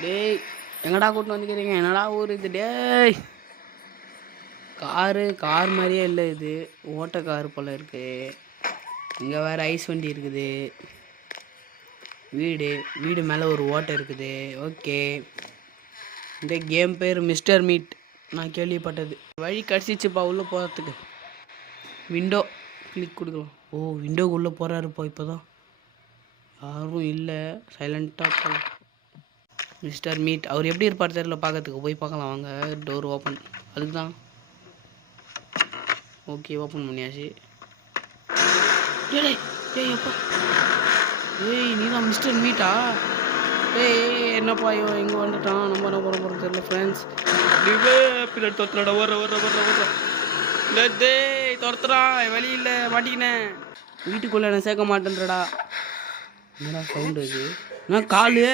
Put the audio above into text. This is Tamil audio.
டேய் எங்கடா கூட்டின்னு வந்துக்கிறீங்க? என்னடா ஊர் இது? டேய் கார் மாதிரியே இல்லை, இது ஓட்ட கார் போல் இருக்கு. இங்கே வேறு ஐஸ் வண்டி இருக்குது. வீடு மேலே ஒரு ஓட்டை இருக்குது. ஓகே, இந்த கேம் பேர் மிஸ்டர் மீட். நான் கேள்விப்பட்டது. வழி கடிச்சிச்சுப்பா உள்ளே போகிறதுக்கு. விண்டோ கிளிக் கொடுக்கலாம். ஓ, விண்டோக்குள்ளே போகிறாருப்பா. இப்போ தான் யாரும் இல்லை, சைலண்ட்டாக போகலாம். மிஸ்டர் மீட் அவர் எப்படி இருப்பார் தெரியல, பார்க்கறதுக்கு. போய் பார்க்கலாம் வாங்க. டோர் ஓப்பன், அதுக்கு தான். ஓகே, ஓப்பன் பண்ணியாச்சு. ஏய் அப்பா, நீ தான் மிஸ்டர் மீட்டா? என்னப்பா இங்கே வந்துட்டான். நம்ம என்ன பண்ண போகிறோம் தெரியல ஃப்ரெண்ட்ஸ். பின்னாடி துரத்துறாடா, வர துரத்துறா. வழி இல்லை, மாட்டிக்கினேன். வீட்டுக்குள்ளே என்ன சேர்க்க மாட்டேன்றடா. என்னடா சவுண்டு இது? என்ன காலு?